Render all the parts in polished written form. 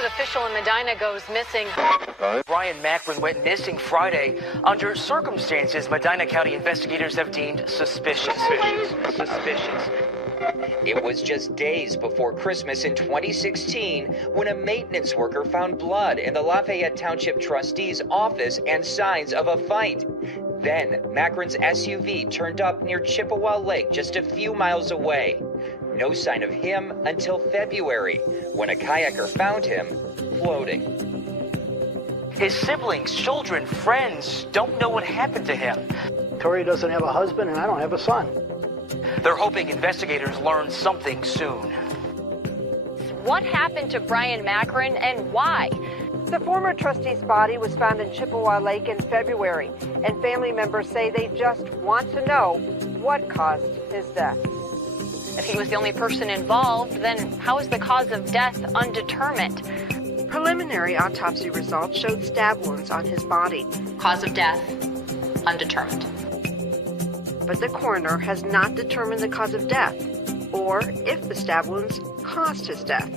an official in Medina goes missing. Bryon Macron went missing Friday under circumstances Medina County investigators have deemed suspicious. It was just days before Christmas in 2016 when a maintenance worker found blood in the Lafayette Township trustee's office and signs of a fight. Then, Macron's SUV turned up near Chippewa Lake just a few miles away. No sign of him until February, when a kayaker found him floating. His siblings, children, friends don't know what happened to him. Tori doesn't have a husband and I don't have a son. They're hoping investigators learn something soon. What happened to Bryon Macron and why? The former trustee's body was found in Chippewa Lake in February, and family members say they just want to know what caused his death. If he was the only person involved, then how is the cause of death undetermined? Preliminary autopsy results showed stab wounds on his body. Cause of death undetermined. But the coroner has not determined the cause of death or if the stab wounds caused his death.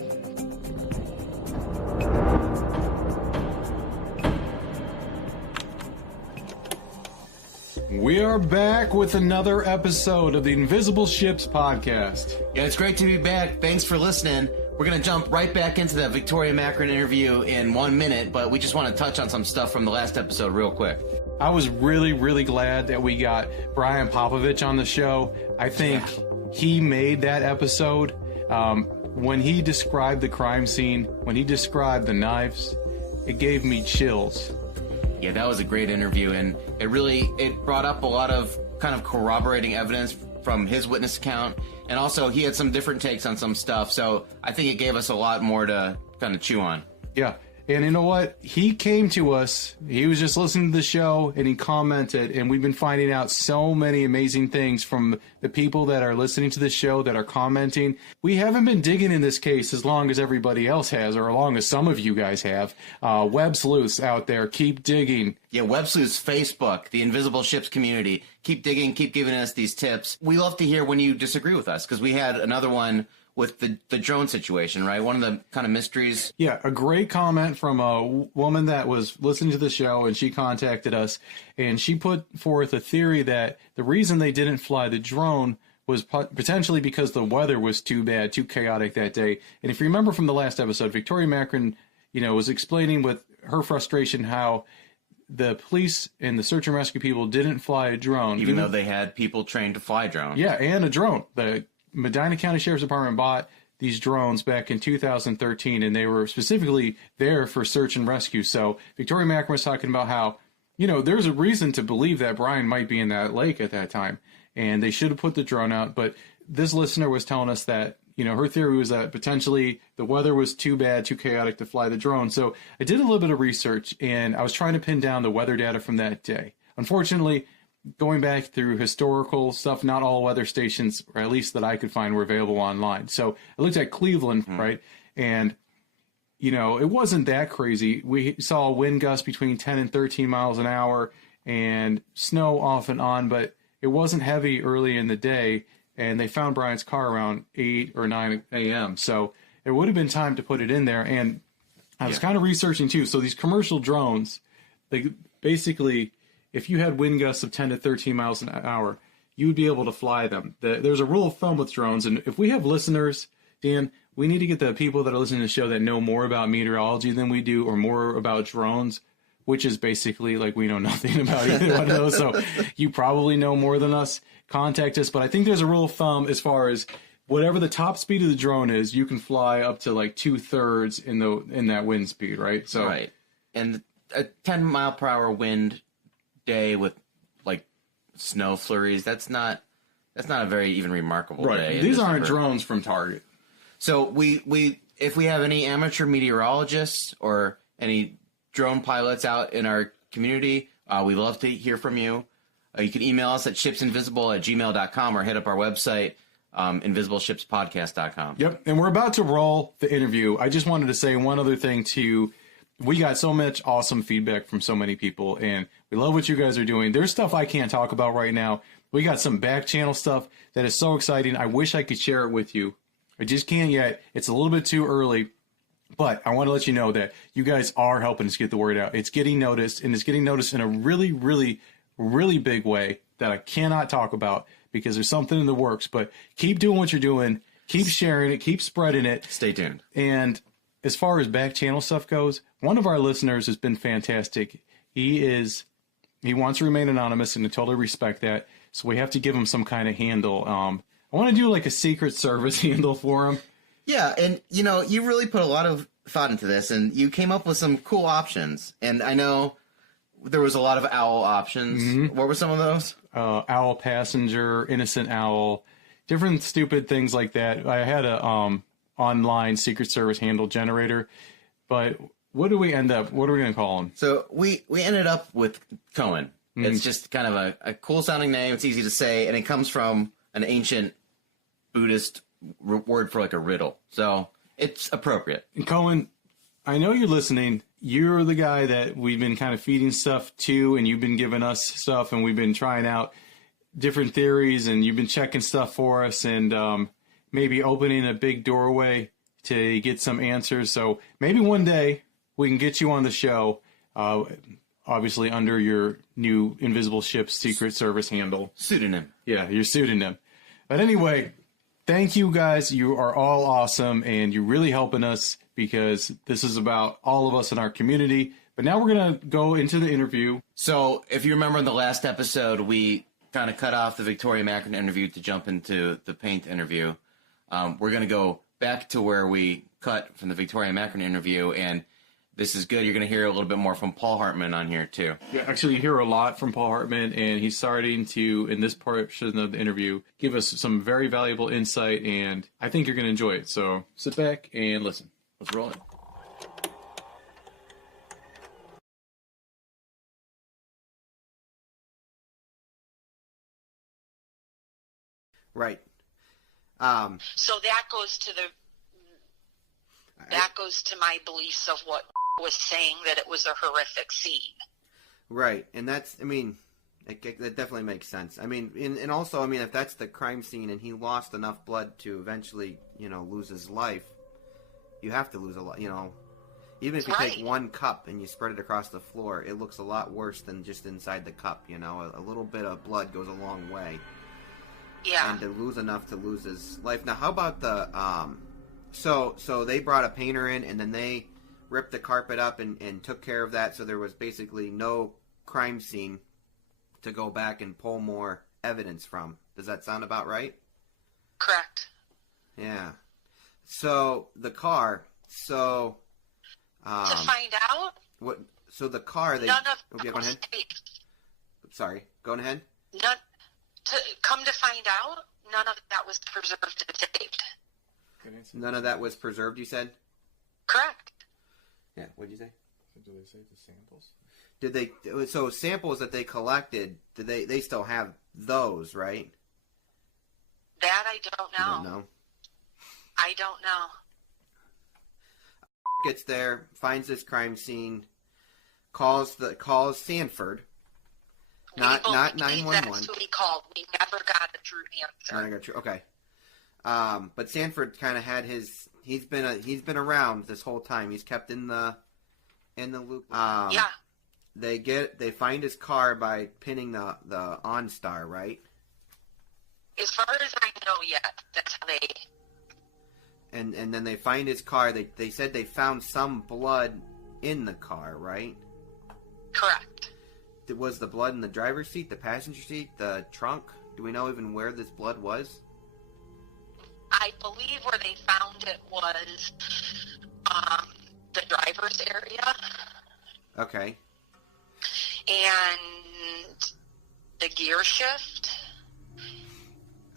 We are back with another episode of the Invisible Ships podcast. Yeah, it's great to be back. Thanks for listening. We're going to jump right back into that Victoria Macron interview in 1 minute, but we just want to touch on some stuff from the last episode real quick. I was really, really glad that we got Brian Popovich on the show. I think he made that episode. When he described the crime scene, when he described the knives, it gave me chills. Yeah, that was a great interview, and it brought up a lot of kind of corroborating evidence from his witness account, and also he had some different takes on some stuff, so I think it gave us a lot more to kind of chew on. Yeah, and you know what? He came to us, he was just listening to the show, and he commented, and we've been finding out so many amazing things from the people that are listening to the show, that are commenting. We haven't been digging in this case as long as everybody else has, or as long as some of you guys have. Web sleuths out there, keep digging. Yeah, Web Sleuths Facebook, the Invisible Ships community. Keep digging, keep giving us these tips. We love to hear when you disagree with us, because we had another one with the drone situation, right? One of the kind of mysteries. Yeah, a great comment from a woman that was listening to the show, and she contacted us, and she put forth a theory that the reason they didn't fly the drone was potentially because the weather was too bad, too chaotic that day. And if you remember from the last episode, Victoria Macron, was explaining with her frustration how the police and the search and rescue people didn't fly a drone. Even though they had people trained to fly drones. Yeah, and a drone. The Medina County Sheriff's Department bought these drones back in 2013, and they were specifically there for search and rescue. So Victoria Macron was talking about how, there's a reason to believe that Bryon might be in that lake at that time, and they should have put the drone out. But this listener was telling us that, her theory was that potentially the weather was too bad, too chaotic to fly the drone. So I did a little bit of research, and I was trying to pin down the weather data from that day. Unfortunately, going back through historical stuff, not all weather stations, or at least that I could find, were available online. So I looked at Cleveland, right? And, it wasn't that crazy. We saw a wind gust between 10 and 13 miles an hour and snow off and on, but it wasn't heavy early in the day. And they found Bryon's car around 8 or 9 a.m. So it would have been time to put it in there. And I was kind of researching too. So these commercial drones, they basically, if you had wind gusts of 10 to 13 miles an hour, you would be able to fly them. There's a rule of thumb with drones, and if we have listeners, Dan, we need to get the people that are listening to the show that know more about meteorology than we do, or more about drones, which is basically like we know nothing about either one of those. So you probably know more than us. Contact us. But I think there's a rule of thumb as far as whatever the top speed of the drone is, you can fly up to like 2/3 in that wind speed, right? So right. And a 10 mile per hour wind day with like snow flurries, that's not a very even remarkable day. These aren't drones from Target. So we if we have any amateur meteorologists or any drone pilots out in our community, we love to hear from you. You can email us at shipsinvisible@gmail.com or hit up our website, invisibleshipspodcast.com. Yep, and we're about to roll the interview. I just wanted to say one other thing too. We got so much awesome feedback from so many people, and we love what you guys are doing. There's stuff I can't talk about right now. We got some back channel stuff that is so exciting. I wish I could share it with you. I just can't yet. It's a little bit too early. But I want to let you know that you guys are helping us get the word out. It's getting noticed, and it's getting noticed in a really, really, really big way that I cannot talk about because there's something in the works. But keep doing what you're doing. Keep sharing it. Keep spreading it. Stay tuned. And as far as back channel stuff goes, one of our listeners has been fantastic. He wants to remain anonymous, and I totally respect that. So we have to give him some kind of handle. I want to do like a Secret Service handle for him. Yeah, and you really put a lot of thought into this, and you came up with some cool options. And I know there was a lot of owl options. Mm-hmm. What were some of those? Owl passenger, innocent owl, different stupid things like that. I had a online Secret Service handle generator, but what do we end up? What are we going to call him? So we ended up with Cohen. Mm. It's just kind of a cool sounding name. It's easy to say, and it comes from an ancient Buddhist word for like a riddle. So it's appropriate. And Cohen, I know you're listening. You're the guy that we've been kind of feeding stuff to, and you've been giving us stuff, and we've been trying out different theories, and you've been checking stuff for us, and maybe opening a big doorway to get some answers. So maybe one day we can get you on the show, obviously under your new Invisible Ship's Secret Service handle. Pseudonym. Yeah, your pseudonym. But anyway, thank you guys. You are all awesome, and you're really helping us because this is about all of us in our community. But now we're going to go into the interview. So if you remember in the last episode, we kind of cut off the Victoria Macron interview to jump into the paint interview. We're going to go back to where we cut from the Victoria Macron interview, and this is good. You're going to hear a little bit more from Paul Hartman on here, too. Yeah, actually, you hear a lot from Paul Hartman, and he's starting to, in this portion of the interview, give us some very valuable insight, and I think you're going to enjoy it. So sit back and listen. Let's roll it. Right. So that goes to my beliefs of what was saying, that it was a horrific scene. Right, and that's, I mean, that definitely makes sense. I mean, and also, I mean, if that's the crime scene and he lost enough blood to eventually, lose his life, you have to lose a lot, Even if you take one cup and you spread it across the floor, it looks a lot worse than just inside the cup, A little bit of blood goes a long way. Yeah. And to lose enough to lose his life. Now, how about the, so they brought a painter in, and then they ripped the carpet up and took care of that, so there was basically no crime scene to go back and pull more evidence from. Does that sound about right? Correct. Yeah. So, the car, to find out? What? So the car, none of okay, that go was ahead. taped. Sorry, go ahead. To come to find out, none of that was preserved to taped. None of that was preserved, you said? Correct. Yeah, what did you say? Do they say the samples? Did they? So samples that they collected, did they still have those, right? That I don't know. You don't know? I don't know. Gets there, finds this crime scene, calls Sanford. Not 911. That's who he called. We never got a true answer. Okay. But Sanford kind of had his. He's been around this whole time. He's kept in the loop. Yeah. They find his car by pinning the OnStar, right? As far as I know, yet that's how they. And then they find his car. They said they found some blood in the car, right? Correct. Was the blood in the driver's seat, the passenger seat, the trunk? Do we know even where this blood was? I believe where they found it was the driver's area. Okay. And the gear shift.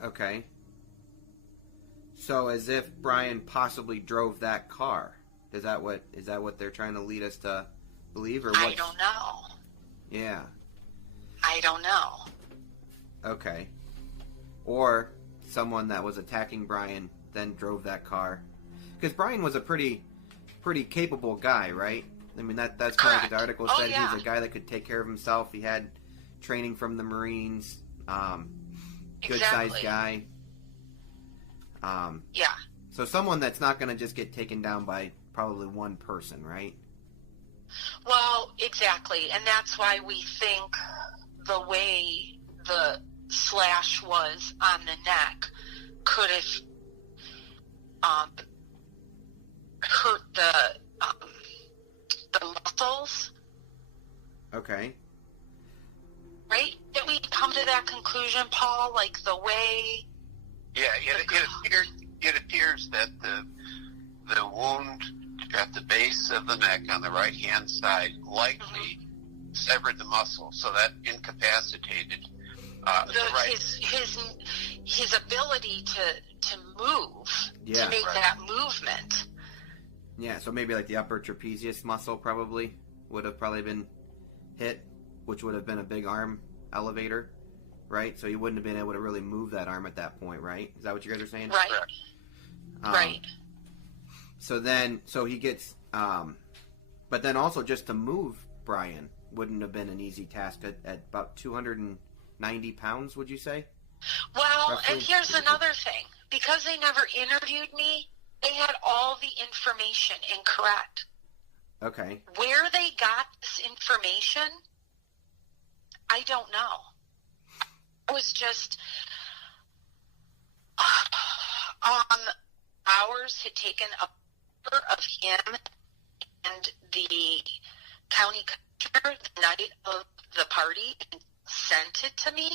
Okay. So as if Bryon possibly drove that car. Is that what they're trying to lead us to believe, or what? I don't know. Yeah. I don't know. Okay. Or someone that was attacking Bryon then drove that car. Because Bryon was a pretty capable guy, right? I mean, that's kind of like the article said. Yeah. He was a guy that could take care of himself. He had training from the Marines. Good-sized guy. Yeah. So someone that's not going to just get taken down by probably one person, right? Well, exactly. And that's why we think the way the slash was on the neck could have hurt the muscles. Okay. Right? Did we come to that conclusion, Paul? Like the way... Yeah, it appears that the wound at the base of the neck on the right-hand side likely severed the muscle, so that incapacitated the right... His ability to move, to make that movement. Yeah, so maybe like the upper trapezius muscle would have been hit, which would have been a big arm elevator, right? So you wouldn't have been able to really move that arm at that point, right? Is that what you guys are saying? Right. Right. So he gets, but then also just to move Bryon wouldn't have been an easy task at about 290 pounds, would you say? Well, roughly? And here's another thing. Because they never interviewed me, they had all the information incorrect. Okay. Where they got this information, I don't know. It was just hours had taken a picture of him and the county commissioner the night of the party and sent it to me.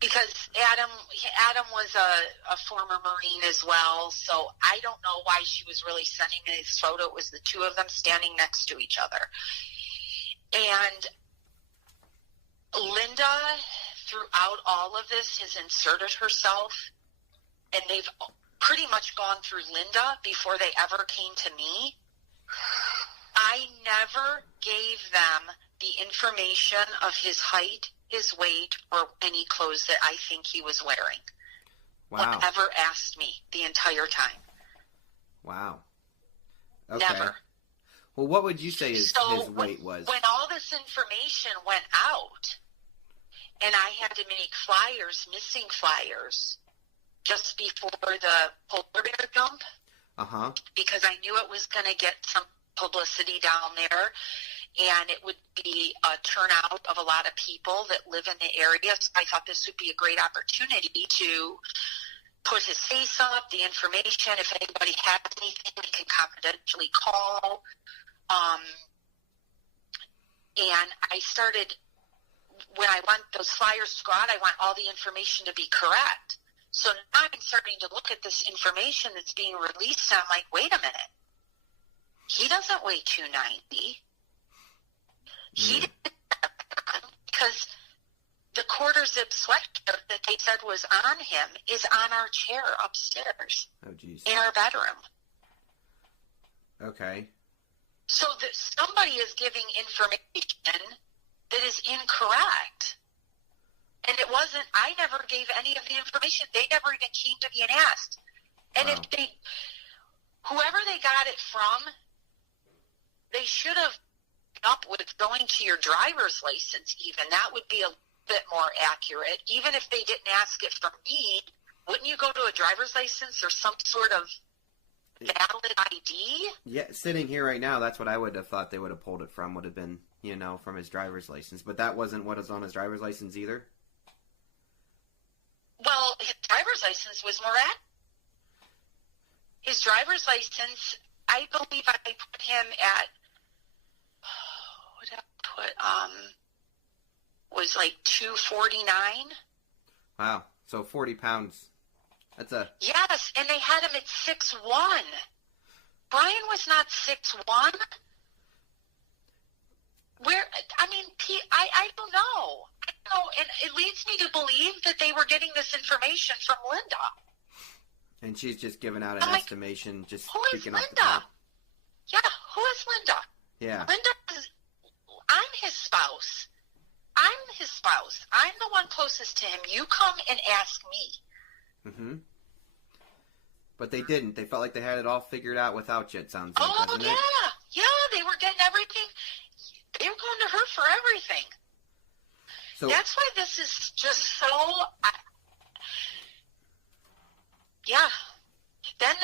Because Adam was a former Marine as well, so I don't know why she was really sending me this photo. It was the two of them standing next to each other. And Linda, throughout all of this, has inserted herself, and they've pretty much gone through Linda before they ever came to me. I never gave them the information of his height, his weight, or any clothes that I think he was wearing. Wow. Never asked me the entire time. Wow. Okay. Never. Well, what would you say his weight was? When all this information went out, and I had to make flyers, missing flyers, just before the polar bear jump, because I knew it was going to get some publicity down there, and it would be a turnout of a lot of people that live in the area. So I thought this would be a great opportunity to put his face up, the information. If anybody has anything, they can confidentially call. And I started, when I want those flyers to go out, I want all the information to be correct. So now I'm starting to look at this information that's being released, and I'm like, wait a minute. He doesn't weigh 290. He didn't, because the quarter zip sweatshirt that they said was on him is on our chair upstairs. Oh, geez. In our bedroom. Okay. So that somebody is giving information that is incorrect. And it wasn't, I never gave any of the information. They never even came to me and asked. And if they, whoever they got it from, they should have up with going to your driver's license even. That would be a bit more accurate. Even if they didn't ask it from me, wouldn't you go to a driver's license or some sort of valid ID? Yeah, sitting here right now, that's what I would have thought they would have pulled it from, would have been, from his driver's license. But that wasn't what was on his driver's license either? Well, his driver's license was more accurate. His driver's license, I believe I put him at, what did I put, was like 249. Wow, so 40 pounds. That's a... Yes, and they had him at 6'1". Bryon was not 6'1". Where, I don't know. And it leads me to believe that they were getting this information from Linda. And she's just giving out an estimation, just who is speaking off the Linda? top. Yeah, who is Linda? Yeah. Linda is, I'm his spouse. I'm the one closest to him. You come and ask me. Mm-hmm. But they didn't. They felt like they had it all figured out without you, it sounds like, doesn't it? Yeah, they were getting everything. They were going to her for everything. So, that's why this is just so... Yeah. Then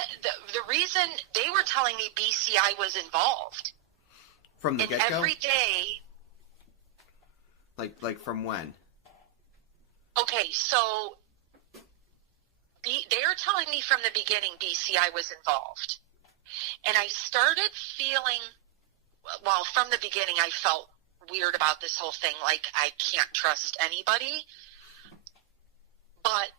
the reason they were telling me BCI was involved. From the get-go? Every day. Like from when? Okay, so they were telling me from the beginning BCI was involved. And I started feeling, well, from the beginning I felt weird about this whole thing, like I can't trust anybody. But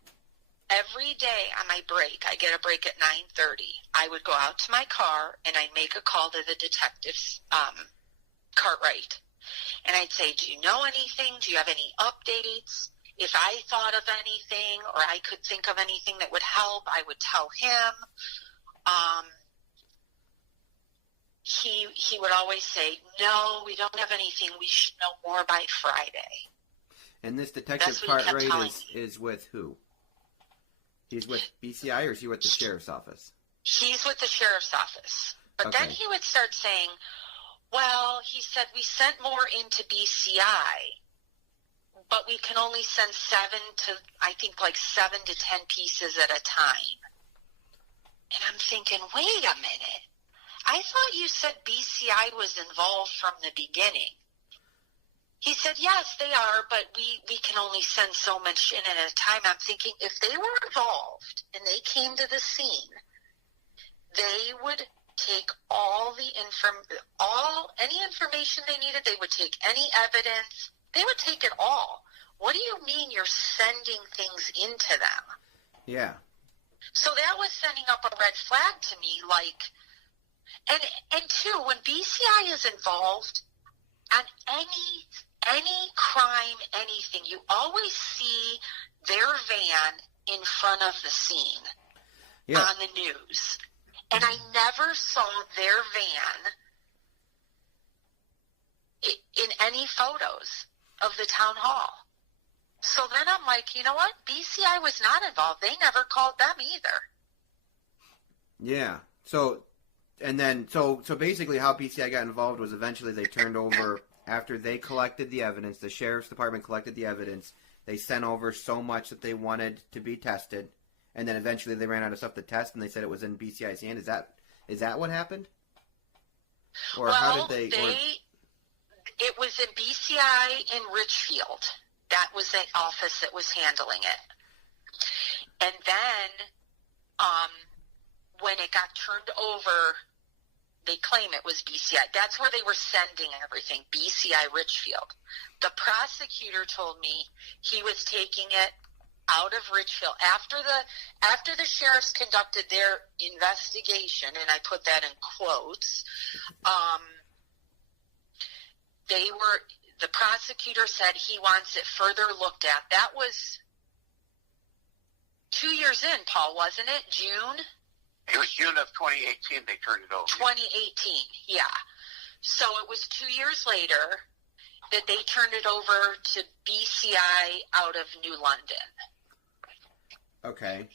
every day on my break, I get a break at 9:30, I would go out to my car and I'd make a call to the detective's Cartwright. And I'd say, do you know anything? Do you have any updates? If I thought of anything or I could think of anything that would help, I would tell him. He would always say, no, we don't have anything. We should know more by Friday. And this detective Cartwright is with who? He's with BCI or is he with the sheriff's office? He's with the sheriff's office. But Okay. then he would start saying, well, he said, we sent more into BCI, but we can only send 7 to 10 pieces at a time. And I'm thinking, wait a minute. I thought you said BCI was involved from the beginning. He said, yes, they are, but we can only send so much in at a time. I'm thinking, if they were involved and they came to the scene, they would take any information they needed. They would take any evidence. They would take it all. What do you mean you're sending things into them? Yeah. So that was sending up a red flag to me, like, and two, when BCI is involved on any crime, anything, you always see their van in front of the scene on the news. And I never saw their van in any photos of the town hall. So then I'm like, you know what? BCI was not involved. They never called them either. Yeah. So basically how BCI got involved was eventually they turned over, after they collected the evidence, the sheriff's department collected the evidence, they sent over so much that they wanted to be tested, and then eventually they ran out of stuff to test, and they said it was in BCI's hand. Is that what happened? Or how did they... It was in BCI in Richfield. That was the office that was handling it. And then when it got turned over, they claim it was BCI. That's where they were sending everything, BCI Richfield. The prosecutor told me he was taking it out of Richfield after the sheriffs conducted their investigation, and I put that in quotes. The prosecutor said he wants it further looked at. That was 2 years in, Paul, wasn't it? June? It was June of 2018 they turned it over. 2018, yeah. So it was 2 years later that they turned it over to BCI out of New London. Okay.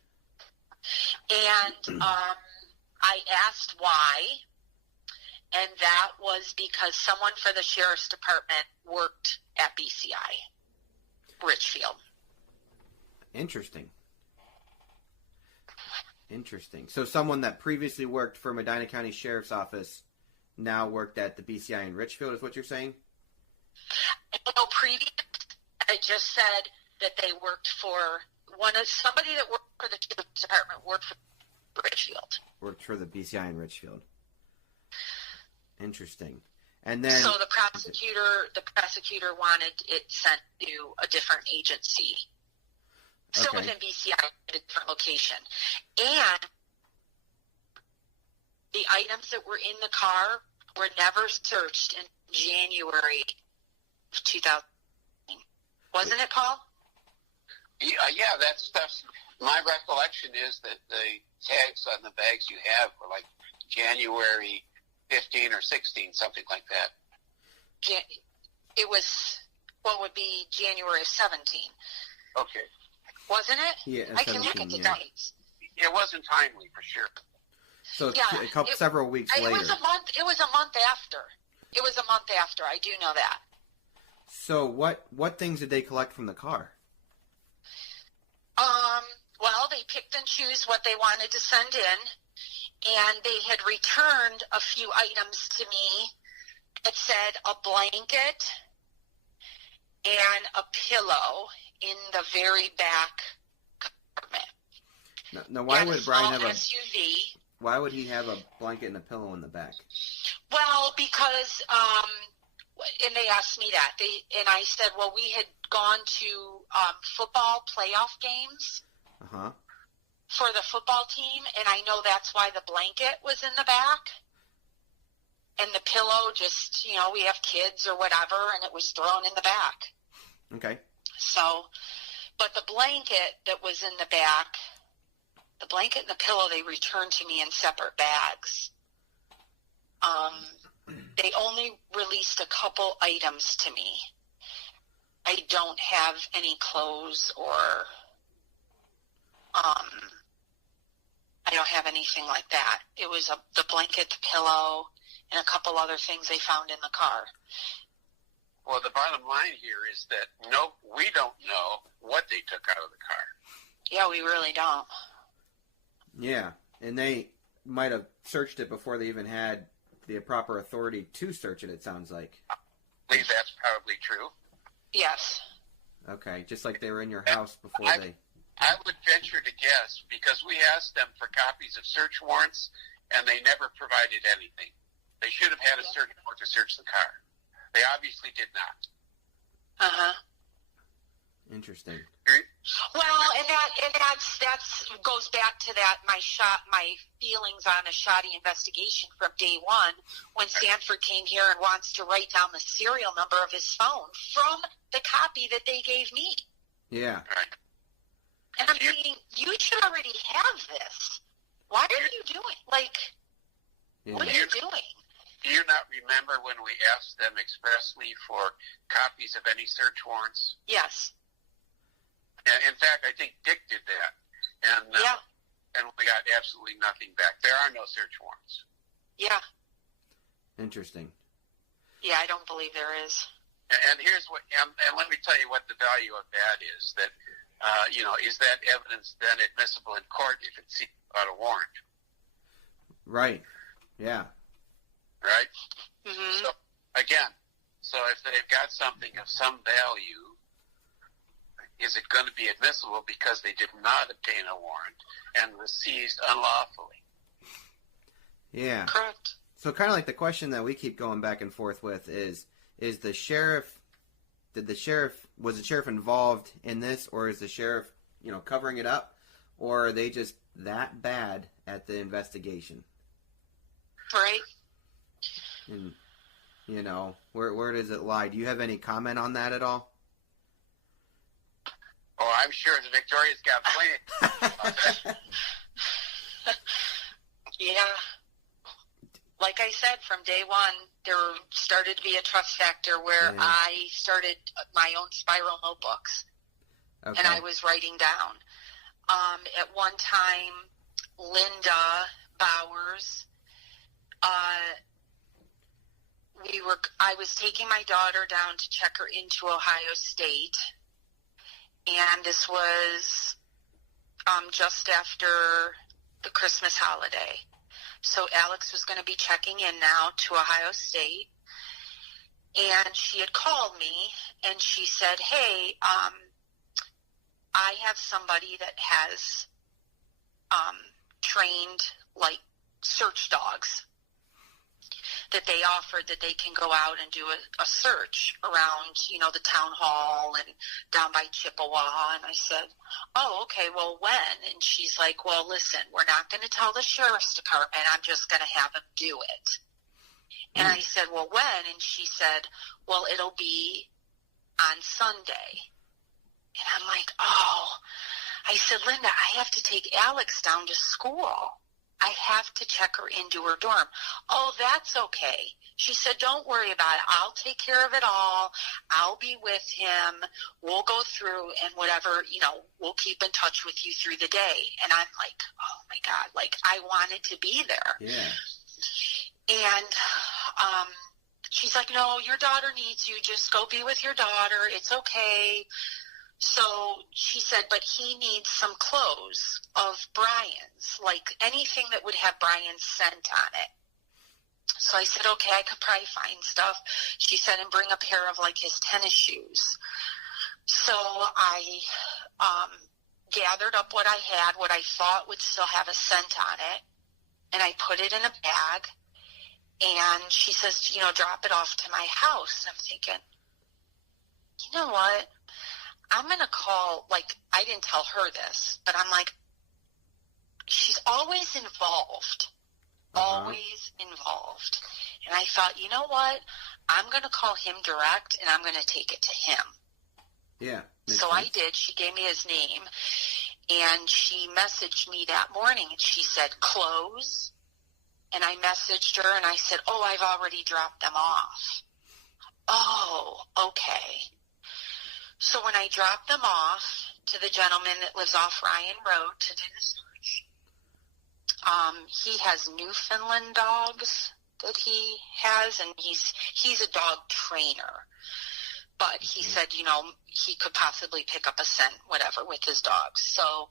And I asked why, and that was because someone for the sheriff's department worked at BCI, Richfield. Interesting. So someone that previously worked for Medina County Sheriff's Office now worked at the BCI in Richfield, is what you're saying? No, previous, I just said that they worked for somebody that worked for the sheriff's department worked for Richfield. Worked for the BCI in Richfield. Interesting. And then so the prosecutor wanted it sent to a different agency. Still within BCI, at a different location. And the items that were in the car were never searched in January of 2000. Wasn't it, Paul? Yeah, that's my recollection is that the tags on the bags you have were like January 15 or 16, something like that. It was what would be January of 17. Okay. Wasn't it? Yeah, I can look at the dates. It wasn't timely for sure. So several weeks later. It was a month. It was a month after. I do know that. So what things did they collect from the car? Well, they picked and choose what they wanted to send in, and they had returned a few items to me. It said a blanket and a pillow in the very back compartment. Now why would Bryon have SUV. Why would he have a blanket and a pillow in the back? Well, because and they asked me that. And I said, well, we had gone to football playoff games for the football team, and I know that's why the blanket was in the back. And the pillow just, we have kids or whatever, and it was thrown in the back. Okay. So, but the blanket that was in the back, the blanket and the pillow, they returned to me in separate bags. They only released a couple items to me. I don't have any clothes or I don't have anything like that. It was the blanket, the pillow, and a couple other things they found in the car. Well, the bottom line here is that we don't know what they took out of the car. Yeah, we really don't. Yeah, and they might have searched it before they even had the proper authority to search it, it sounds like. I believe that's probably true. Yes. Okay, just like they were in your house before they... I would venture to guess, because we asked them for copies of search warrants, and they never provided anything. They should have had a search warrant to search the car. They obviously did not. Uh-huh. Interesting. Well, and that's goes back to that my feelings on a shoddy investigation from day one when Stanford came here and wants to write down the serial number of his phone from the copy that they gave me. Yeah. Right. And I'm thinking, you should already have this. Why are you doing? What are you doing? Do you not remember when we asked them expressly for copies of any search warrants? Yes. In fact, I think Dick did that, and we got absolutely nothing back. There are no search warrants. Yeah. Interesting. Yeah, I don't believe there is. And here's what, and let me tell you what the value of that is. That is that evidence then admissible in court if it's seeked without a warrant? Right. Yeah. Right. Mm-hmm. So again, if they've got something of some value, is it going to be admissible because they did not obtain a warrant and was seized unlawfully? Yeah. Correct. So kind of like the question that we keep going back and forth with is the sheriff, was the sheriff involved in this, or is the sheriff, covering it up, or are they just that bad at the investigation? Right. And, where does it lie? Do you have any comment on that at all? Oh, I'm sure the Victoria's got plenty about that. Yeah. Like I said, from day one, there started to be a trust factor where I started my own spiral notebooks. Okay. And I was writing down. At one time, Linda Bowers, I was taking my daughter down to check her into Ohio State, and this was just after the Christmas holiday. So Alex was going to be checking in now to Ohio State, and she had called me, and she said, hey, I have somebody that has trained, search dogs that they offered that they can go out and do a search around, the town hall and down by Chippewa. And I said, oh, okay, well, when? And she's like, well, listen, we're not going to tell the sheriff's department. I'm just going to have them do it. And I said, well, when? And she said, well, it'll be on Sunday. And I'm like, oh. I said, Linda, I have to take Alex down to school. I have to check her into her dorm. Oh, that's okay. She said, don't worry about it. I'll take care of it all. I'll be with him. We'll go through and whatever, we'll keep in touch with you through the day. And I'm like, oh, my God, I wanted to be there. Yeah. And she's like, no, your daughter needs you. Just go be with your daughter. It's okay. So she said, but he needs some clothes of Bryan's, like anything that would have Bryan's scent on it. So I said, okay, I could probably find stuff. She said, and bring a pair of like his tennis shoes. So I gathered up what I had, what I thought would still have a scent on it, and I put it in a bag. And she says, you know, drop it off to my house. And I'm thinking, you know what? I'm going to call, like, I didn't tell her this, but I'm like, she's always involved. Always involved. And I thought, you know what? I'm going to call him direct, and I'm going to take it to him. Yeah. So I did. She gave me his name, and she messaged me that morning, and she said, clothes. And I messaged her, and I said, oh, I've already dropped them off. Oh, okay. So when I dropped them off to the gentleman that lives off Ryan Road to do the search, he has Newfoundland dogs that he has, and he's a dog trainer. But he said, you know, he could possibly pick up a scent, whatever, with his dogs. So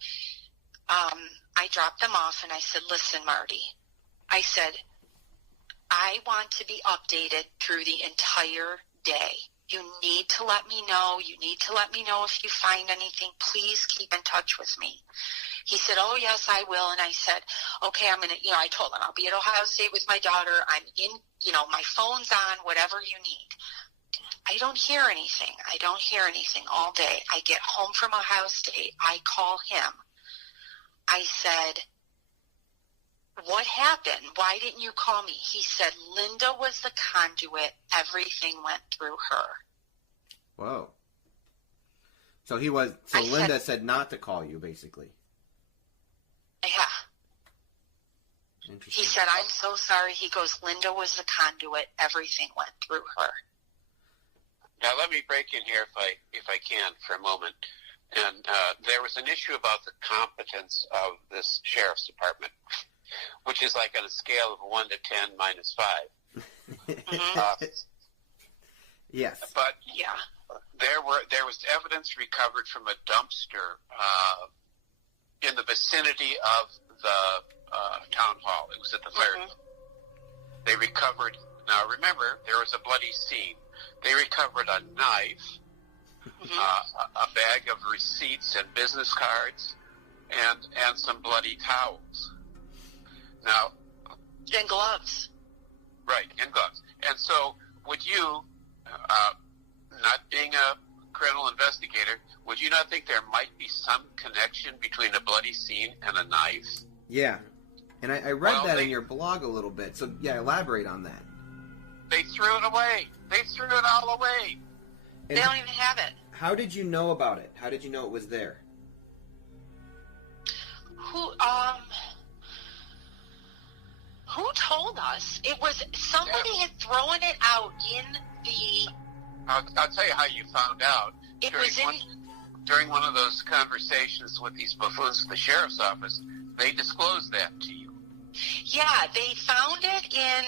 I dropped them off, and I said, listen, Marty, I said, I want to be updated through the entire day. You need to let me know. You need to let me know if you find anything. Please keep in touch with me. He said, oh, yes, I will. And I said, okay, I'm going to, you know, I told him I'll be at Ohio State with my daughter. I'm in, you know, my phone's on, whatever you need. I don't hear anything. I don't hear anything all day. I get home from Ohio State. I call him. I said, what happened? Why didn't you call me? He said, Linda was the conduit. Everything went through her. Whoa. So Linda said not to call you, basically. Yeah. Interesting. He said, I'm so sorry. He goes, Linda was the conduit. Everything went through her. Now let me break in here if I can for a moment. And there was an issue about the competence of this sheriff's department, which is like on a scale of 1 to 10 minus 5. Yes. But yeah, there was evidence recovered from a dumpster in the vicinity of the town hall. It was at the fire. They recovered. Now remember, there was a bloody scene. They recovered a knife, a bag of receipts and business cards, and some bloody towels. Now, and gloves. Right, and gloves. And so, would you, not being a criminal investigator, would you not think there might be some connection between a bloody scene and a knife? Yeah, and I read that in your blog a little bit. So yeah, elaborate on that. They threw it away. They threw it all away. And they don't even have it. How did you know about it? How did you know it was there? Who told us? It was somebody had thrown it out in the. I'll tell you how you found out. It was during one of those conversations with these buffoons at the sheriff's office. They disclosed that to you. Yeah, they found it in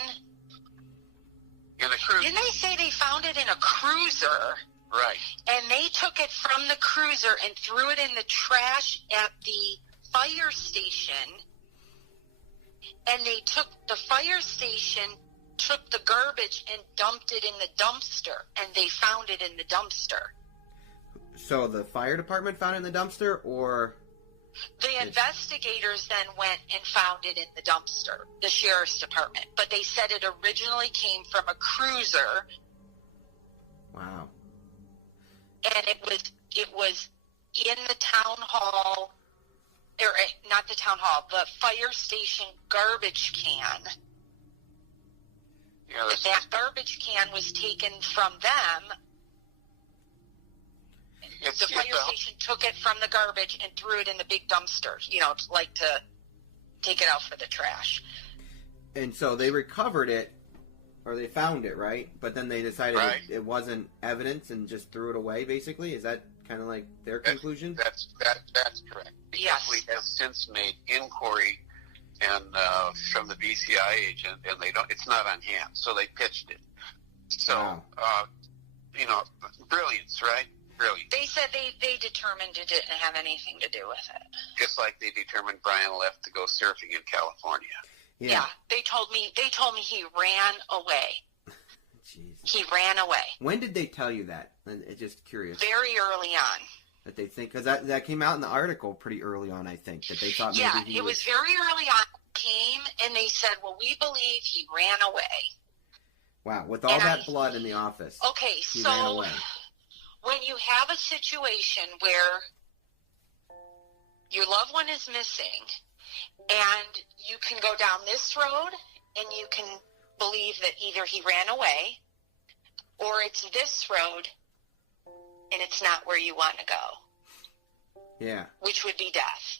a cruiser. Didn't they say they found it in a cruiser? Right. And they took it from the cruiser and threw it in the trash at the fire station. And the fire station took the garbage and dumped it in the dumpster. And they found it in the dumpster. So the fire department found it in the dumpster, or? The investigators then went and found it in the dumpster, the sheriff's department. But they said it originally came from a cruiser. Wow. And it was in the town hall, or not the town hall, the fire station garbage can. Yeah, that garbage can was taken from them. The fire station took it from the garbage and threw it in the big dumpster, like to take it out for the trash. And so they recovered it, or they found it, right? But then they decided it wasn't evidence and just threw it away, basically? Is that kind of like their conclusion? That's correct. Because yes. We have since made inquiry and from the BCI agent, and it's not on hand, so they pitched it. So, wow. Brilliance, right? Really? They said they determined it didn't have anything to do with it. Just like they determined Bryon left to go surfing in California. Yeah. They told me he ran away. Jeez. He ran away. When did they tell you that? It's just curious. Very early on. That they think, because that came out in the article pretty early on, I think, that they thought maybe Yeah, it was very early on. Came and they said, well, we believe he ran away. Wow, with all that blood in the office. Okay, he ran away. When you have a situation where your loved one is missing and you can go down this road and you can believe that either he ran away or it's this road and it's not where you want to go. Yeah. Which would be death.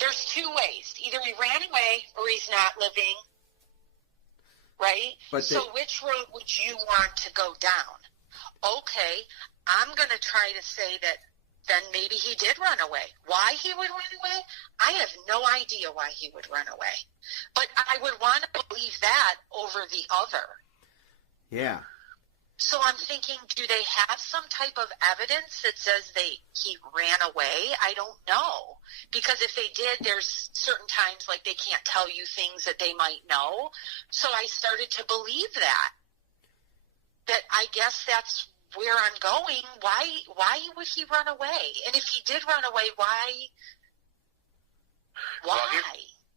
There's two ways. Either he ran away or he's not living, right? So which road would you want to go down? Okay, I'm going to try to say that then maybe he did run away. Why he would run away? I have no idea why he would run away. But I would want to believe that over the other. Yeah. So I'm thinking, do they have some type of evidence that says he ran away? I don't know. Because if they did, there's certain times like they can't tell you things that they might know. So I started to believe that. That I guess that's where I'm going. Why would he run away? And if he did run away, why? Well,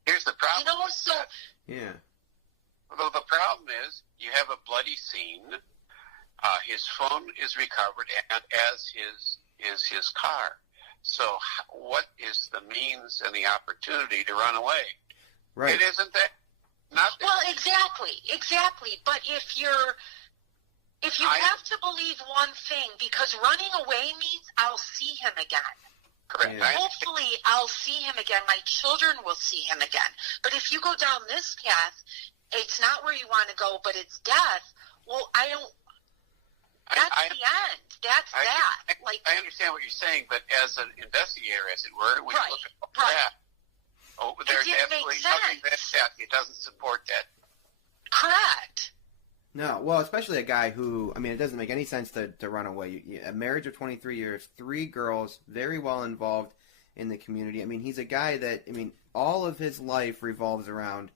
here's the problem. You know, so... Yeah. Well, the problem is you have a bloody scene. His phone is recovered, and as is his car. So what is the means and the opportunity to run away? Right. It isn't that. Not that. Well, exactly. But if you have to believe one thing, because running away means I'll see him again. Correct. Yeah. Hopefully, I'll see him again. My children will see him again. But if you go down this path, it's not where you want to go, but it's death. Well, I don't. That's the end. That's that. Like, I understand what you're saying, but as an investigator, as it were, when you look at that, there's absolutely nothing that it doesn't support that. Correct. No, well, especially a guy who, I mean, it doesn't make any sense to run away. A marriage of 23 years, 3 girls, very well involved in the community. I mean, he's a guy that, I mean, all of his life revolves around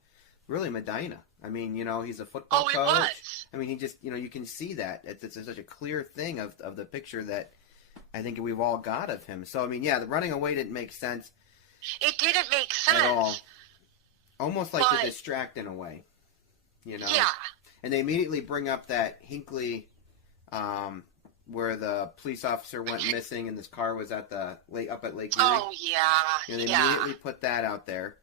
really Medina. I mean, you know, he's a football coach. Was. I mean, he just, you know, you can see that. It's such a clear thing of the picture that I think we've all got of him. So, I mean, yeah, the running away didn't make sense. It didn't make sense. At all. Almost like to distract in a way, you know? Yeah. And they immediately bring up that Hinckley, where the police officer went missing and this car was at up at Lake Erie. Oh, yeah. You know, they immediately put that out there.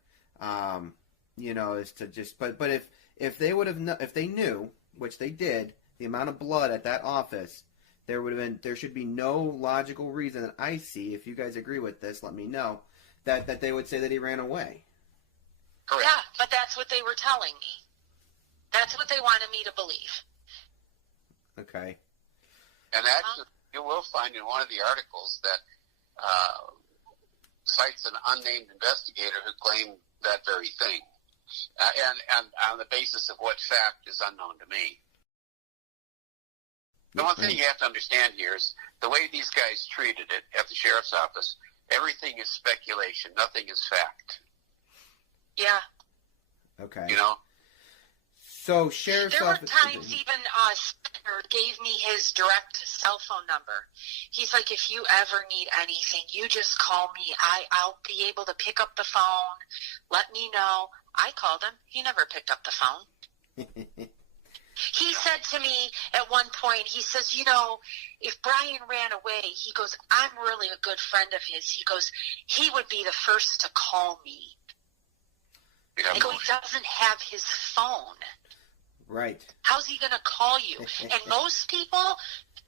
You know, is to just, but if they would have, if they knew, which they did, the amount of blood at that office, there should be no logical reason that I see. If you guys agree with this, let me know that they would say that he ran away. Correct. Yeah, but that's what they were telling me. That's what they wanted me to believe. Okay. And actually, you will find in one of the articles that cites an unnamed investigator who claimed that very thing. And on the basis of what fact is unknown to me. The one thing you have to understand here is the way these guys treated it at the sheriff's office, everything is speculation. Nothing is fact. Yeah. Okay. You know? So sheriff's there office... were times even Senator gave me his direct cell phone number. He's like, if you ever need anything, you just call me. I'll be able to pick up the phone. Let me know. I called him. He never picked up the phone. He said to me at one point, he says, you know, if Bryon ran away, he goes, I'm really a good friend of his. He goes, he would be the first to call me. Yeah. He goes, he doesn't have his phone. Right. How's he going to call you? And most people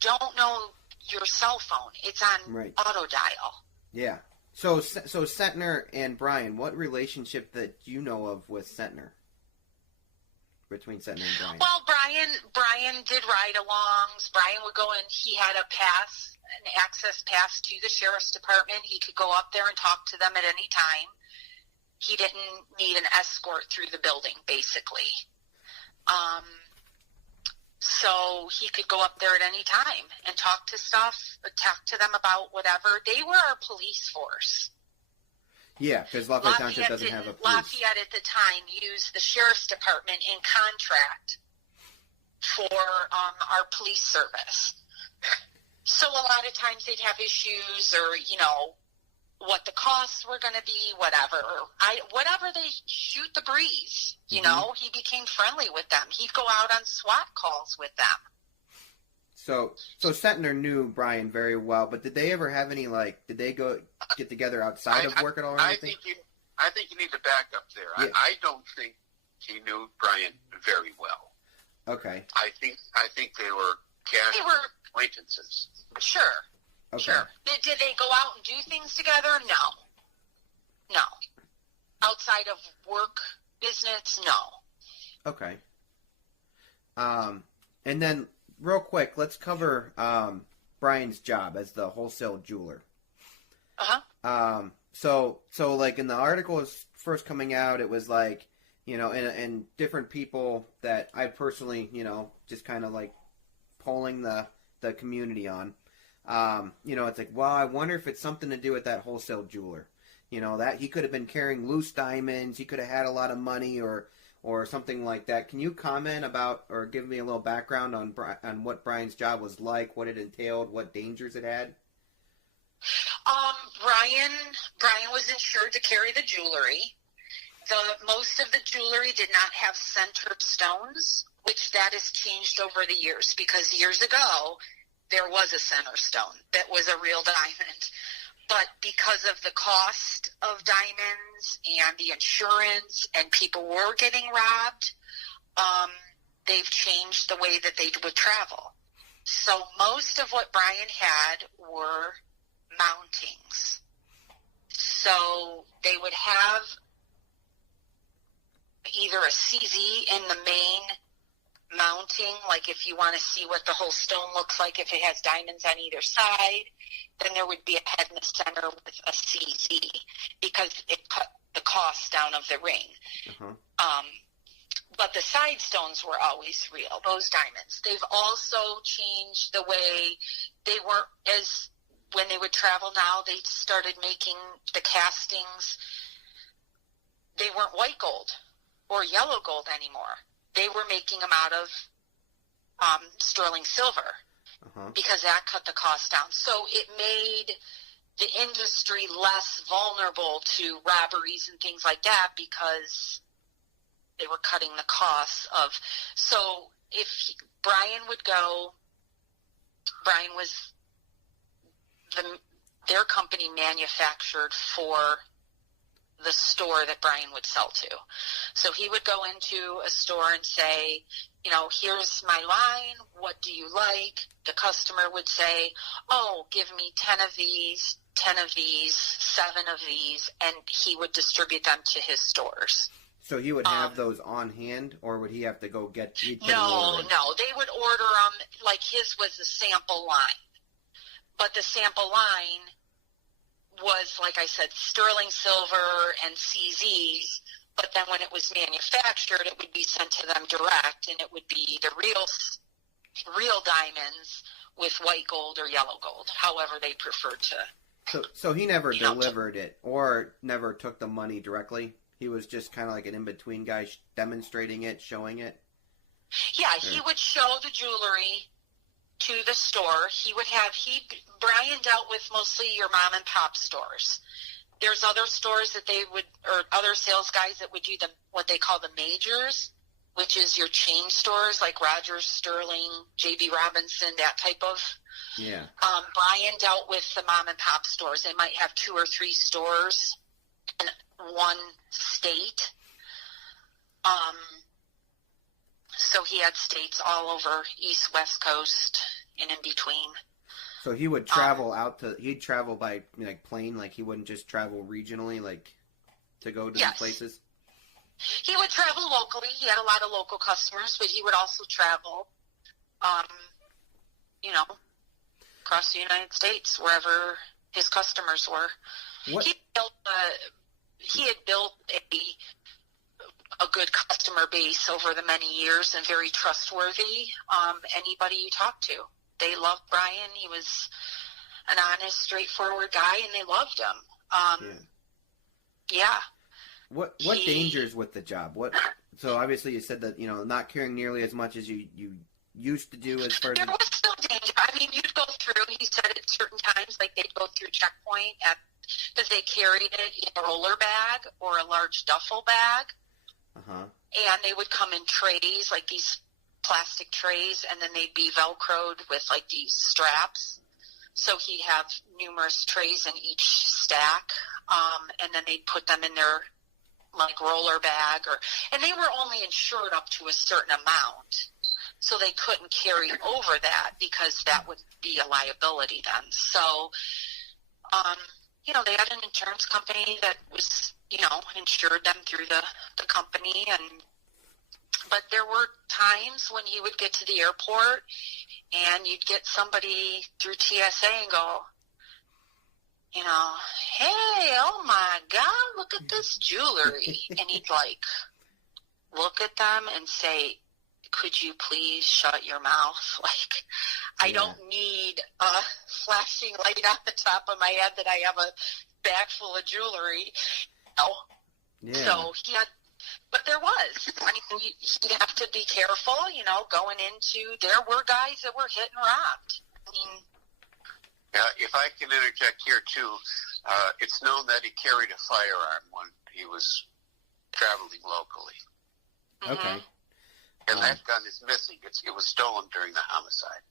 don't know your cell phone. It's on auto dial. Yeah. So Sentner and Bryon, what relationship that you know of with Sentner? Between Sentner and Bryon? Well, Bryon did ride-alongs. Bryon would go in. He had an access pass to the sheriff's department. He could go up there and talk to them at any time. He didn't need an escort through the building, basically. So he could go up there at any time and talk to them about whatever. They were our police force. Yeah, because Lafayette Township doesn't have a police. Lafayette at the time used the sheriff's department in contract for our police service. So a lot of times they'd have issues or, what the costs were going to be, whatever. Whatever they shoot the breeze, he became friendly with them. He'd go out on SWAT calls with them. So Sentner knew Bryon very well, but did they ever have any, did they go get together outside of work at all or anything? I think you need to back up there. Yeah. I don't think he knew Bryon very well. Okay. I think they were casual acquaintances. Sure. Okay. Sure. Did they go out and do things together? No. Outside of work, business, no. Okay. And then, real quick, let's cover Bryon's job as the wholesale jeweler. Uh-huh. So in the article was first coming out, it was and different people that I personally, just kind of polling the community on. It's well, I wonder if it's something to do with that wholesale jeweler. That he could have been carrying loose diamonds. He could have had a lot of money or something like that. Can you comment about or give me a little background on what Bryon's job was like, what it entailed, what dangers it had? Bryon was insured to carry the jewelry. Most of the jewelry did not have centered stones, which that has changed over the years because years ago there was a center stone that was a real diamond. But because of the cost of diamonds and the insurance and people were getting robbed, they've changed the way that they would travel. So most of what Bryon had were mountings. So they would have either a CZ in the main mounting, like if you want to see what the whole stone looks like, if it has diamonds on either side, then there would be a head in the center with a CZ because it cut the cost down of the ring. Uh-huh. But the side stones were always real, those diamonds. They've also changed the way they weren't as, when they would travel now, they started making the castings, they weren't white gold or yellow gold anymore. They were making them out of sterling silver because that cut the cost down. So it made the industry less vulnerable to robberies and things like that because they were cutting the costs of. So if Bryon would go, Bryon was their company manufactured for the store that Bryon would sell to. So he would go into a store and say, here's my line. What do you like? The customer would say, oh, give me 10 of these, 10 of these, 7 of these, and he would distribute them to his stores. So he would have those on hand, or would he have to go get? No, they would order them. Like his was the sample line, but the sample line was, like I said, sterling silver and CZs, but then when it was manufactured, it would be sent to them direct, and it would be the real diamonds with white gold or yellow gold, however they preferred to. So he never delivered it or never took the money directly? He was just kind of like an in-between guy demonstrating it, showing it? Yeah, he would show the jewelry to the store. Bryon dealt with mostly your mom and pop stores. There's other stores that or other sales guys that would do what they call the majors, which is your chain stores like Rogers, Sterling, J.B. Robinson, that type of. Yeah. Bryon dealt with the mom and pop stores. They might have 2 or 3 stores in one state. So he had states all over, East, West Coast, and in between. So he would travel he'd travel by plane, he wouldn't just travel regionally, to go to these places? He would travel locally. He had a lot of local customers, but he would also travel, across the United States, wherever his customers were. What? He had built a good customer base over the many years and very trustworthy. Anybody you talk to, they loved Bryon. He was an honest, straightforward guy, and they loved him. Yeah. What dangers with the job? So obviously you said that, not caring nearly as much as you used to do as far as... There was still danger. I mean, you'd go through, he said at certain times, like they'd go through checkpoint because they carried it in a roller bag or a large duffel bag. Uh-huh. And they would come in trays, like these plastic trays, and then they'd be Velcroed with like these straps. So he'd have numerous trays in each stack, and then they'd put them in their like roller bag, and they were only insured up to a certain amount, so they couldn't carry over that because that would be a liability then. So, they had an insurance company that was, insured them through the company, but there were times when he would get to the airport and you'd get somebody through TSA and go, hey, oh my God, look at this jewelry. And he'd look at them and say, could you please shut your mouth? I don't need a flashing light on the top of my head that I have a bag full of jewelry. Yeah. So but there was. I mean, you'd have to be careful, going into, there were guys that were hit and robbed. I mean, if I can interject here, too, it's known that he carried a firearm when he was traveling locally. Okay. And that gun is missing. It was stolen during the homicide.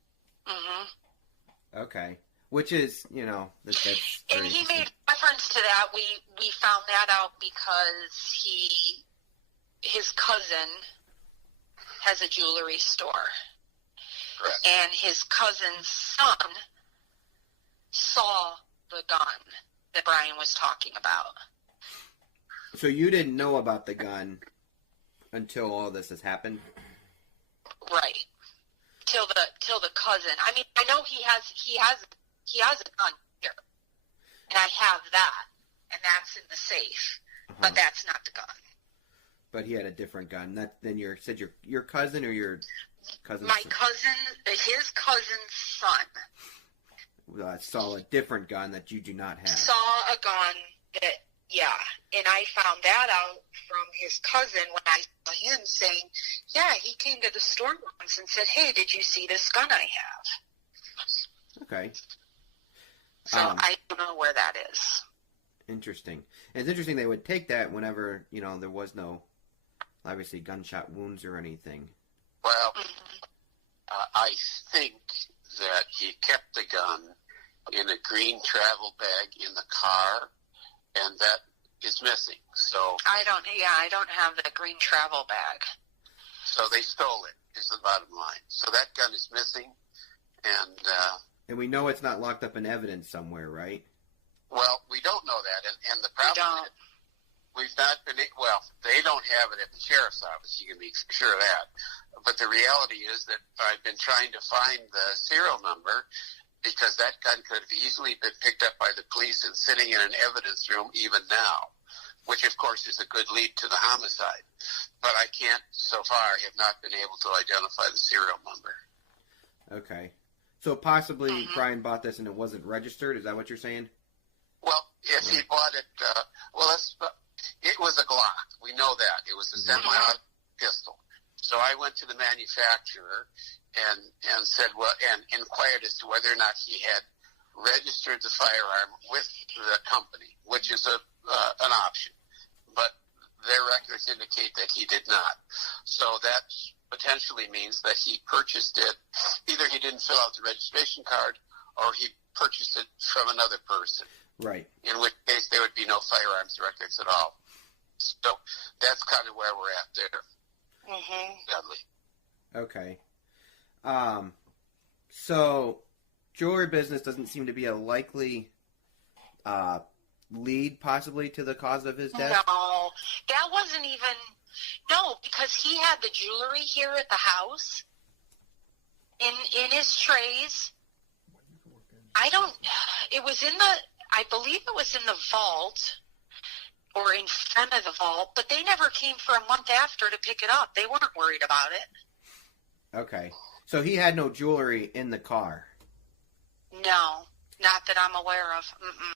Mm-hmm. Okay. Which is, that's and he made reference to that. We found that out because his cousin has a jewelry store. Correct. And his cousin's son saw the gun that Bryon was talking about. So you didn't know about the gun until all this has happened? Right. Till the cousin. I mean, I know he has a gun here. And I have that. And that's in the safe. But that's not the gun. But he had a different gun. Then your cousin or your cousin's My cousin, his cousin's son. Saw a different gun that you do not have. Saw a gun that, and I found that out from his cousin when I saw him saying, he came to the store once and said, hey, did you see this gun I have? Okay. So I don't know where that is. Interesting. And it's interesting they would take that whenever, there was no, obviously, gunshot wounds or anything. Well, I think that he kept the gun in a green travel bag in the car, and that is missing. So I don't have that green travel bag. So they stole it, is the bottom line. So that gun is missing, and we know it's not locked up in evidence somewhere, right? Well, we don't know that, and the problem is we've not been, they don't have it at the sheriff's office, you can be sure of that. But the reality is that I've been trying to find the serial number because that gun could have easily been picked up by the police and sitting in an evidence room even now, which of course is a good lead to the homicide. But I can't, so far, have not been able to identify the serial number. Okay. So possibly Bryon bought this and it wasn't registered, is that what you're saying? Well, if he bought it, it was a Glock. We know that. It was a semi-automatic pistol. So I went to the manufacturer and said, and inquired as to whether or not he had registered the firearm with the company, which is an option. But their records indicate that he did not. So that potentially means that he purchased it. Either he didn't fill out the registration card or he purchased it from another person. Right. In which case there would be no firearms records at all. So that's kind of where we're at there. Sadly. Okay. So jewelry business doesn't seem to be a likely lead possibly to the cause of his death? No, that wasn't even... No, because he had the jewelry here at the house in his trays. I believe it was in the vault, or in front of the vault, but they never came for a month after to pick it up. They weren't worried about it. Okay. So he had no jewelry in the car? No, not that I'm aware of. Mm-mm.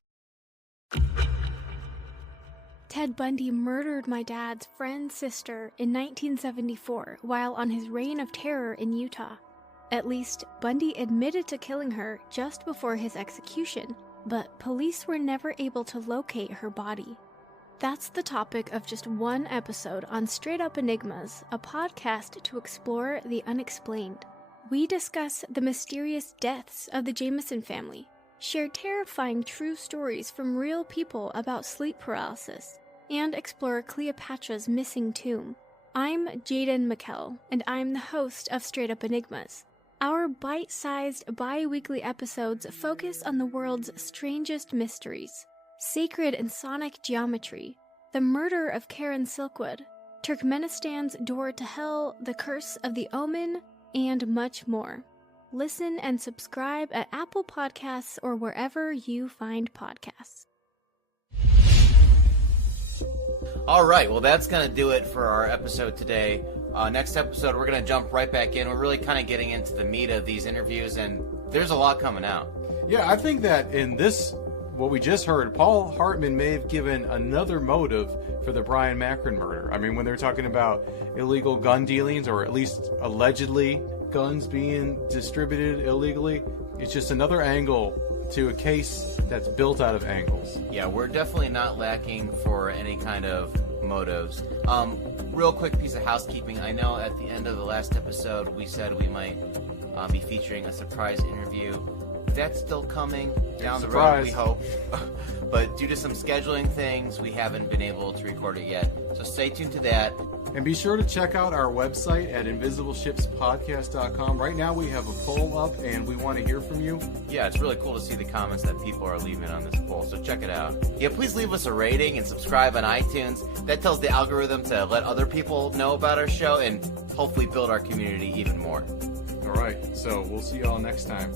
Ted Bundy murdered my dad's friend's sister in 1974 while on his reign of terror in Utah. At least, Bundy admitted to killing her just before his execution, but police were never able to locate her body. That's the topic of just one episode on Straight Up Enigmas, a podcast to explore the unexplained. We discuss the mysterious deaths of the Jameson family, share terrifying true stories from real people about sleep paralysis, and explore Cleopatra's missing tomb. I'm Jaden McKell, and I'm the host of Straight Up Enigmas. Our bite-sized bi-weekly episodes focus on the world's strangest mysteries, sacred and sonic geometry, the murder of Karen Silkwood, Turkmenistan's door to hell, the curse of the omen, and much more. Listen and subscribe at Apple Podcasts or wherever you find podcasts. All right, well, that's going to do it for our episode today. Next episode, we're going to jump right back in. We're really kind of getting into the meat of these interviews, and there's a lot coming out. Yeah, I think that in this, what we just heard, Paul Hartman may have given another motive for the Bryon Macron murder. I mean, when they're talking about illegal gun dealings, or at least allegedly guns being distributed illegally, it's just another angle to a case that's built out of angles. Yeah, we're definitely not lacking for any kind of motives. Real quick piece of housekeeping. I know at the end of the last episode we said we might be featuring a surprise interview. That's still coming down the road, we hope. But due to some scheduling things, we haven't been able to record it yet. So stay tuned to that. And be sure to check out our website at invisibleshipspodcast.com. Right now we have a poll up and we want to hear from you. Yeah, it's really cool to see the comments that people are leaving on this poll, so check it out. Yeah, please leave us a rating and subscribe on iTunes. That tells the algorithm to let other people know about our show and hopefully build our community even more. All right, so we'll see y'all next time.